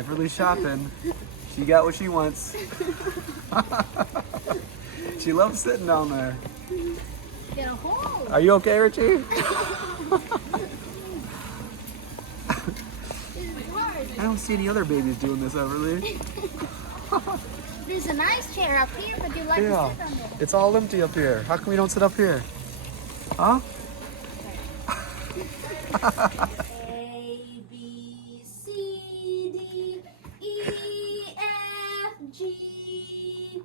Everly's shopping. She got what she wants. She loves sitting down there. Get a hole. Are you okay, Richie? This is hard. I don't see any other babies doing this, Everly. There's a nice chair up here, but you like Yeah, to sit on there. it's all empty up here. How come we don't sit up here? Huh? A, B, C, D, E, F, G,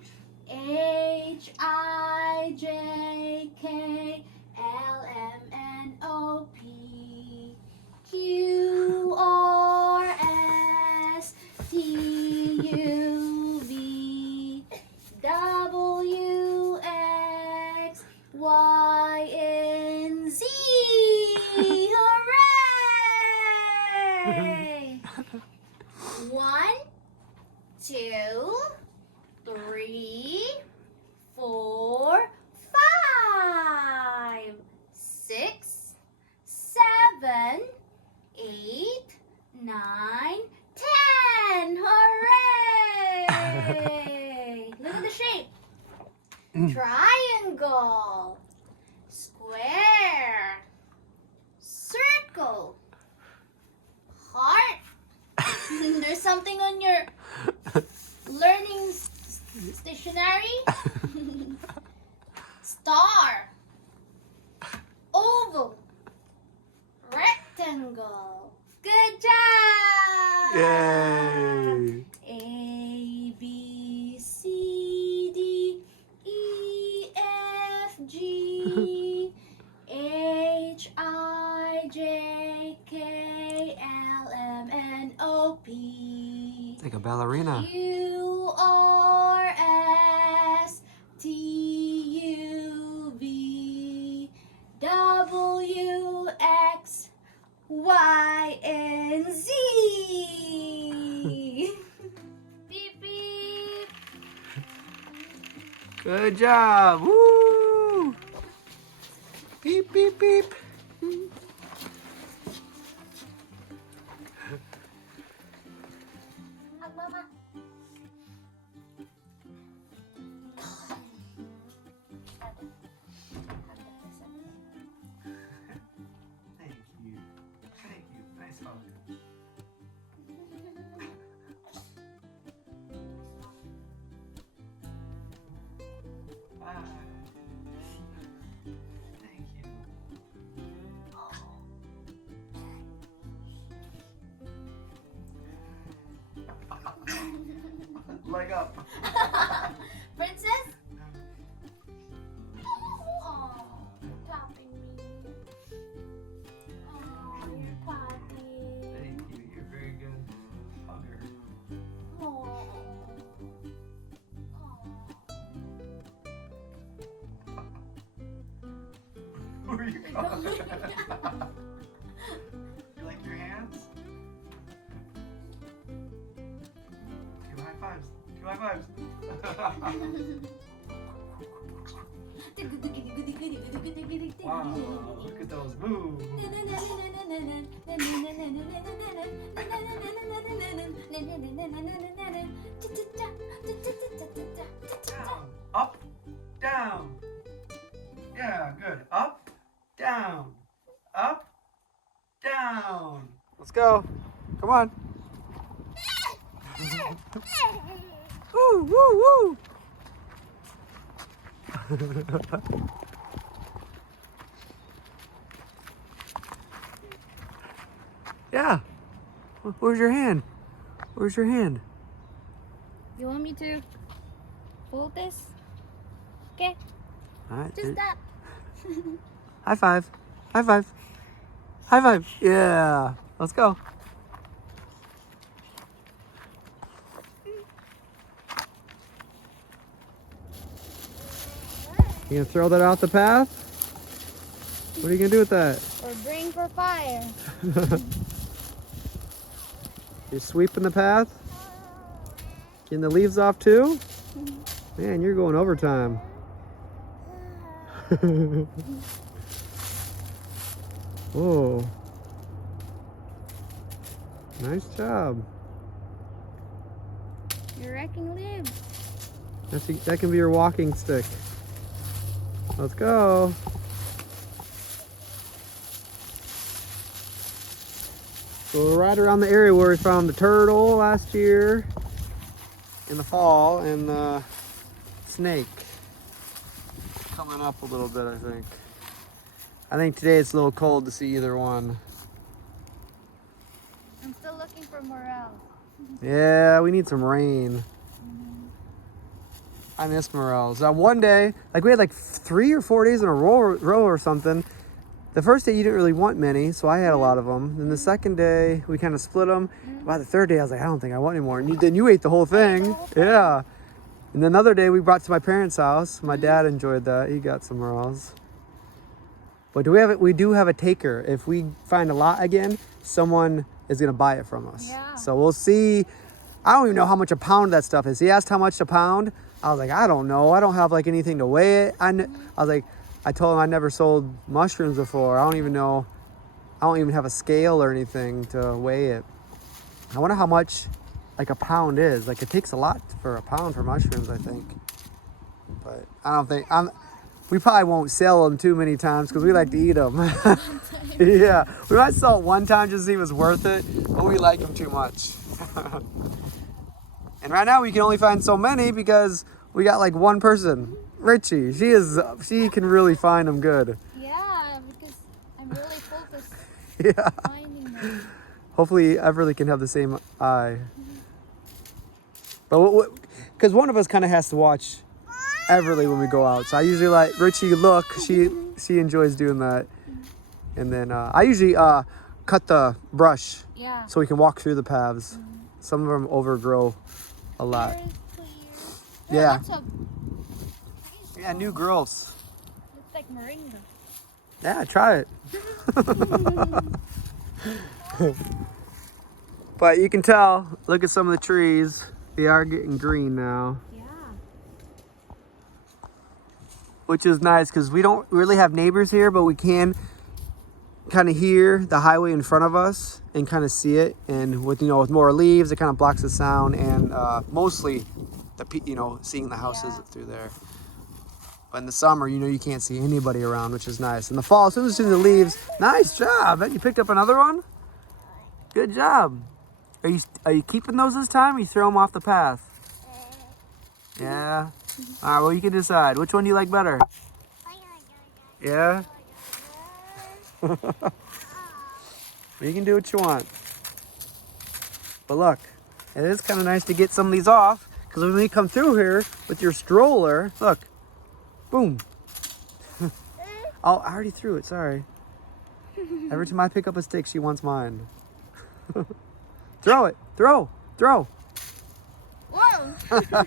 H, I, J, K, L, M, N, O, P, Q, R, S, T, U, V, W, X, Y, and Z. Hooray! 1, 2, 3, 4, 5, 6, 7, 8, 9, 10. Hooray! Look at the shape. Triangle, square, circle, heart. There's something on your learning stationery. Star, oval, rectangle. Good job! Yay! A, B, C, D, E, F, G, H, I, J, K, L, M, N, O, P, It's like a ballerina. Q, R, S, T, U, V, W, X, Y, and Z. Beep, beep. Good job. Woo! Beep, beep, beep. Hug mama. Thank you. Thank you. Nice hug. Bye. Thank you. Leg up. Princess? Oh, tapping me. Oh, you're tapping. Thank you. You're a very good hugger. Oh. Who are you calling? You like your hands? Two high fives. Two high fives. Wow, look at those moves. Down, up, down. Yeah, good. Up, down, up, down. Let's go. Come on. Woo, woo, woo. Yeah. Where's your hand? Where's your hand? You want me to fold this? Okay, All right. just that. High five. High five. High five. Yeah. Let's go. You gonna throw that off the path? What are you gonna do with that? Or bring for fire. You're sweeping the path? Getting the leaves off too? Man, you're going overtime. Whoa. Nice job. You're wrecking leaves. That can be your walking stick. Let's go. So we're right around the area where we found the turtle last year in the fall and the snake. Coming up a little bit, I think. I think today it's a little cold to see either one. I'm still looking for morels. Yeah, we need some rain. I miss morels. One day, like we had like 3 or 4 days in a row or something. The first day you didn't really want many, so I had a lot of them. Then the second day we kind of split them. By the third day I was like, I don't think I want any more. And then you ate the whole thing. Yeah. And then another day we brought to my parents' house. My dad enjoyed that. He got some morels. But we do have a taker. If we find a lot again, someone is gonna buy it from us. Yeah. So we'll see. I don't even know how much a pound that stuff is. He asked how much a pound. I was like, I don't know. I don't have like anything to weigh it. I was like, I told him I never sold mushrooms before. I don't even know. I don't even have a scale or anything to weigh it. I wonder how much like a pound is. Like it takes a lot for a pound for mushrooms, I think. But I don't think we probably won't sell them too many times because we like to eat them. Yeah, we might sell it one time just to see if it's worth it, but we like them too much. And right now we can only find so many because we got like one person, Richie. She can really find them good. Yeah, because I'm really focused Yeah. finding them. Hopefully Everly can have the same eye. But because one of us kind of has to watch Everly when we go out. So I usually let Richie look. She enjoys doing that. And then I usually cut the brush Yeah. so we can walk through the paths. Some of them overgrow a lot. Very clear. Yeah. Lots of, Yeah, new growths. looks like moringa. Yeah, try it. But you can tell, look at some of the trees. They are getting green now. Yeah. Which is nice because we don't really have neighbors here, but we can kind of hear the highway in front of us and kind of see it. And with more leaves, it kind of blocks the sound and mostly seeing the houses through there. But in the summer, you can't see anybody around, which is nice. In the fall, as soon as you see the leaves, nice job. You picked up another one. Good job. Are you keeping those this time or you throw them off the path? Yeah. All right, well, you can decide. Which one do you like better? Yeah? You can do what you want. But look, it is kind of nice to get some of these off because when you come through here with your stroller, look, boom. Oh, I already threw it, sorry. Every time I pick up a stick, she wants mine. Throw it, throw. Whoa! Throw it there.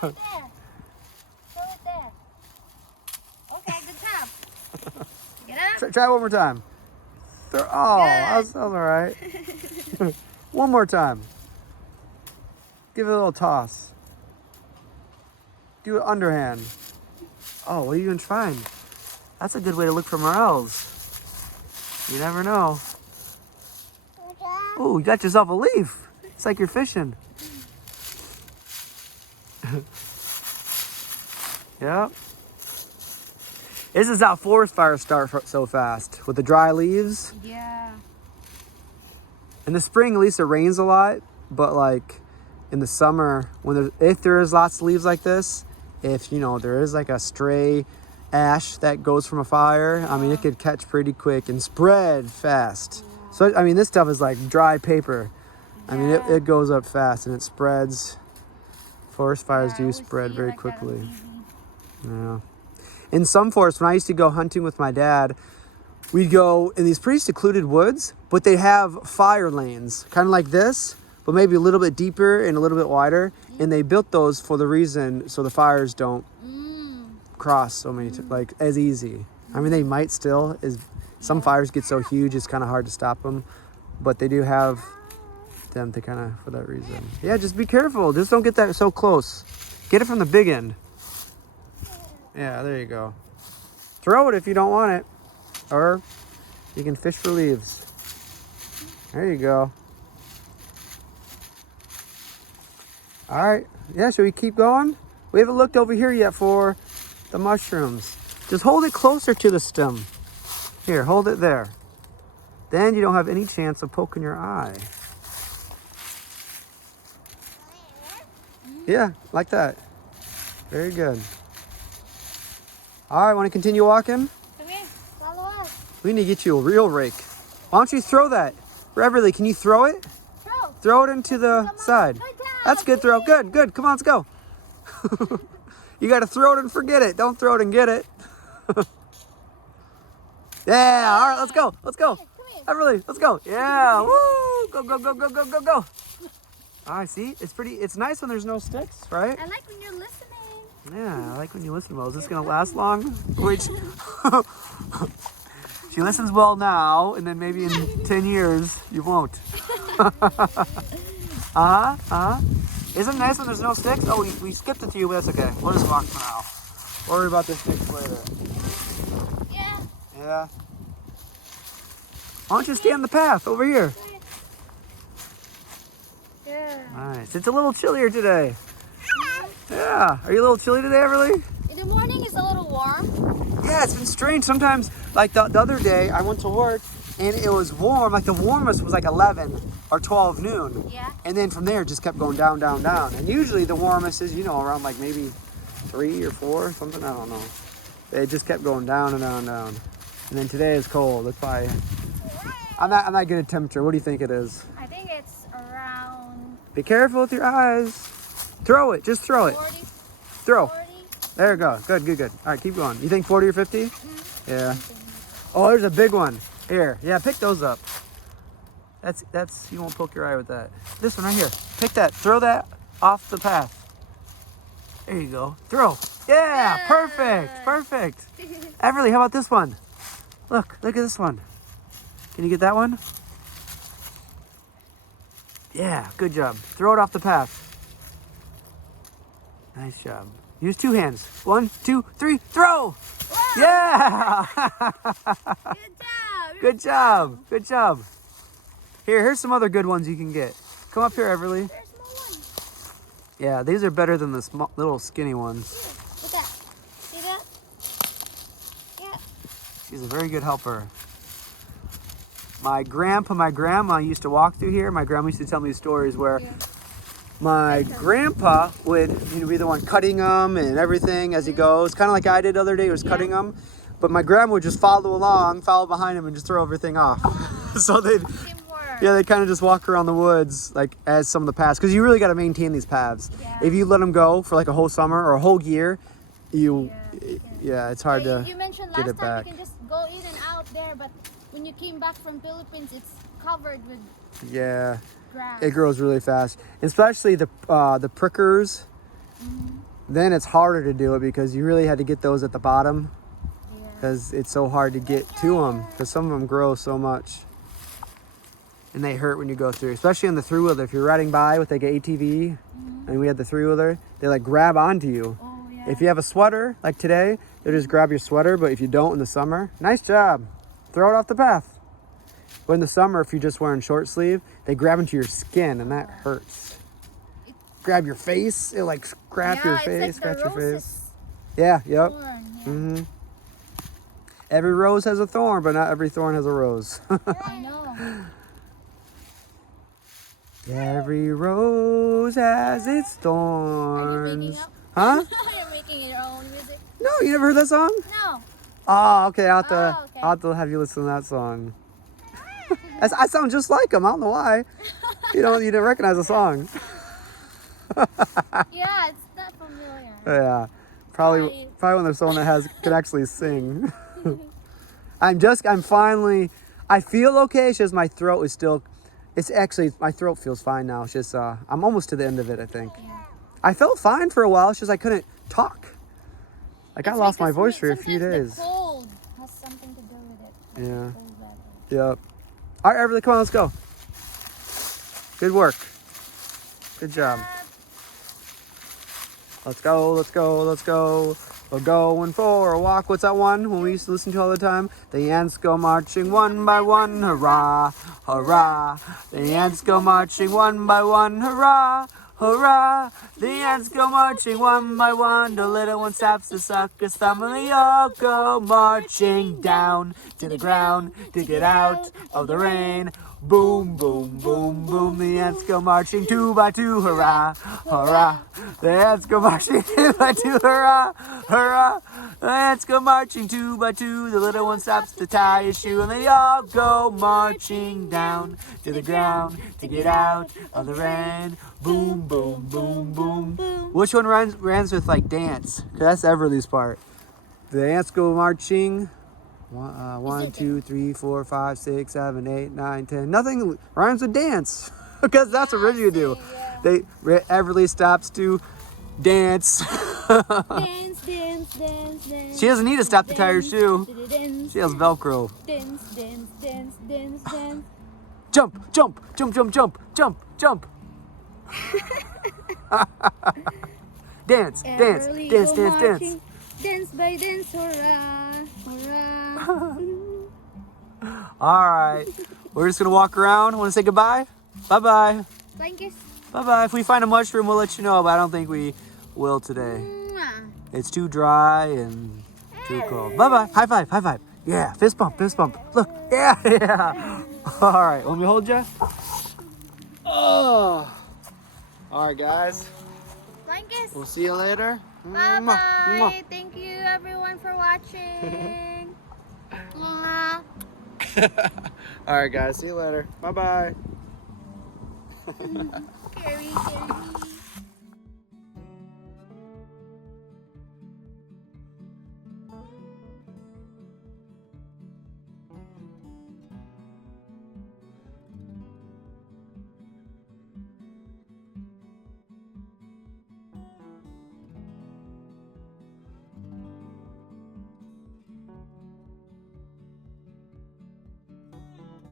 Throw it there. Okay, good job. Get up. Try one more time. That was all right. One more time. Give it a little toss. Do it underhand. Oh, what are you gonna find? That's a good way to look for morels. You never know. Oh, you got yourself a leaf. It's like you're fishing. Yep. This is how forest fires start so fast, with the dry leaves. Yeah. In the spring, at least it rains a lot, but like in the summer, if there is lots of leaves like this, if there is like a stray ash that goes from a fire, I mean, it could catch pretty quick and spread fast. So, I mean, this stuff is like dry paper. I mean, it goes up fast and it spreads. Forest fires do spread very quickly. Yeah. In some forests, when I used to go hunting with my dad, we'd go in these pretty secluded woods, but they have fire lanes, kind of like this, but maybe a little bit deeper and a little bit wider. And they built those for the reason so the fires don't cross so many like as easy. I mean, they might still. Some fires get so huge it's kind of hard to stop them, but they do have them to kind of for that reason. Yeah, just be careful. Just don't get that so close. Get it from the big end. Yeah, there you go. Throw it if you don't want it, or you can fish for leaves. There you go. All right. Yeah, should we keep going? We haven't looked over here yet for the mushrooms. Just hold it closer to the stem. Here, hold it there. Then you don't have any chance of poking your eye. Yeah, like that. Very good. All right, want to continue walking? Come here, follow us. We need to get you a real rake. Why don't you throw that? Beverly, can you throw it? Throw it into the side. That's good throw. Good, good. Come on, let's go. You got to throw it and forget it. Don't throw it and get it. Yeah, all right, let's go. Let's go. Beverly, let's go. Yeah, woo. Go, go, go, go, go, go, go. All right, see? It's nice when there's no sticks, right? I like when you're listening. Yeah, I like when you listen well. Is this going to last long? Which, she listens well now, and then maybe in 10 years, you won't. Isn't it nice when there's no sticks? Oh, we skipped it to you, but that's okay. We'll just walk for now. Worry about the sticks later. Yeah. Yeah. Why don't you stay on the path over here? Yeah. Nice. It's a little chillier today. Yeah. Are you a little chilly today, Everly? In the morning it's a little warm. Yeah, it's been strange. Sometimes, like the other day, I went to work and it was warm. Like the warmest was like 11 or 12 noon. Yeah. And then from there, it just kept going down, down, down. And usually the warmest is, around like maybe 3 or 4, something. I don't know. It just kept going down and down and down. And then today is cold. That's why I'm not good at temperature. What do you think it is? I think it's around Be careful with your eyes. Throw it. Just throw it. 40. Throw. 40. There you go. Good, good, good. All right, keep going. You think 40 or 50? Yeah. Oh, there's a big one. Here. Yeah, pick those up. That's you won't poke your eye with that. This one right here. Pick that. Throw that off the path. There you go. Throw. Yeah, perfect. Perfect. Everly, how about this one? Look at this one. Can you get that one? Yeah, good job. Throw it off the path. Nice job. Use 2 hands. 1, 2, 3, throw! Whoa. Yeah! Good job. Good job. Good job. Here's some other good ones you can get. Come up here, Everly. There's more ones. Yeah, these are better than the small, little skinny ones. Look at that. See that? Yeah. She's a very good helper. My grandma used to walk through here. My grandma used to tell me stories where my grandpa would be the one cutting them and everything as he goes. Kind of like I did the other day, was cutting them. But my grandma would just follow behind him and just throw everything off. So they'd kind of just walk around the woods like as some of the paths. Because you really got to maintain these paths. Yeah. If you let them go for like a whole summer or a whole year, it's hard to You mentioned get last it back. time you can just go in and out there, but when you came back from Philippines, it's covered with grass. It grows really fast, especially the prickers. Then it's harder to do it because you really had to get those at the bottom because it's so hard to get to them because some of them grow so much and they hurt when you go through, especially on the three-wheeler. If you're riding by with like an ATV and we had the three-wheeler, they like grab onto you. Oh, yeah. If you have a sweater like today, they just grab your sweater, but if you don't in the summer, nice job. Throw it off the path. But in the summer, if you're just wearing short sleeve, they grab into your skin and that hurts. Grab your face, it like scratch your face, it's like scratch your roses face. Yeah, yep. thorn, Every rose has a thorn, but not every thorn has a rose. I know. Every rose has its Are you making thorns. up? Huh? You're making your own music? No, you never heard that song? No. Oh, okay. I'll okay. have to have you listen to that song. I sound just like him. I don't know why. You didn't recognize the song. Yeah, it's not familiar. Yeah, probably when there's someone that can actually sing. I'm finally. I feel okay. It's just my throat is still. It's actually my throat feels fine now. It's just I'm almost to the end of it. I think. Yeah. I felt fine for a while. It's just I couldn't talk. Like I It's lost my because voice for a few sometimes days. The cold has something to do with it. Yeah. Cold weather. Yep. All right, everybody, come on, let's go. Good work. Good job. Let's go, let's go, let's go. We're going for a walk. What's that one when we used to listen to all the time? The ants go marching one by one, hurrah, hurrah. The ants go marching one by one, hurrah, hurrah. The ants go marching one by one. The little one stops to suck his thumb, and they all go marching down to the ground to get out of the rain. Boom, boom, boom, boom. The ants go marching 2 by 2, hurrah, hurrah. The ants go marching 2 by 2, hurrah, hurrah. The ants go marching 2 by 2. The little one stops to tie his shoe, and they all go marching down to the ground to get out of the rain. Boom, boom, boom, boom. Which one rhymes with like dance? 'Cause that's Everly's part. The ants go marching. 1, 2, 3, 4, 5, 6, 7, 8, 9, 10. Nothing rhymes with dance. Because that's what Reggie would do. Everly stops to dance. Dance, dance, dance, dance. She doesn't need to stop to tie her shoe. She has Velcro. Dance, dance, dance, dance, dance. Jump, jump, jump, jump, jump, jump, jump. Dance, dance, dance, dance, dance. Dance by dance, hurrah, hurrah. All right. We're just going to walk around. Want to say goodbye? Bye-bye. Thank you. Bye-bye. If we find a mushroom, we'll let you know, but I don't think we will today. It's too dry and too cold. Bye-bye. High five, high five. Yeah, fist bump, fist bump. Look, yeah, yeah. All right, want me to hold you? Oh. All right, guys. Thank you. We'll see you later. Bye-bye. Thank you, everyone, for watching. All right, guys. See you later. Bye-bye. Scary, scary.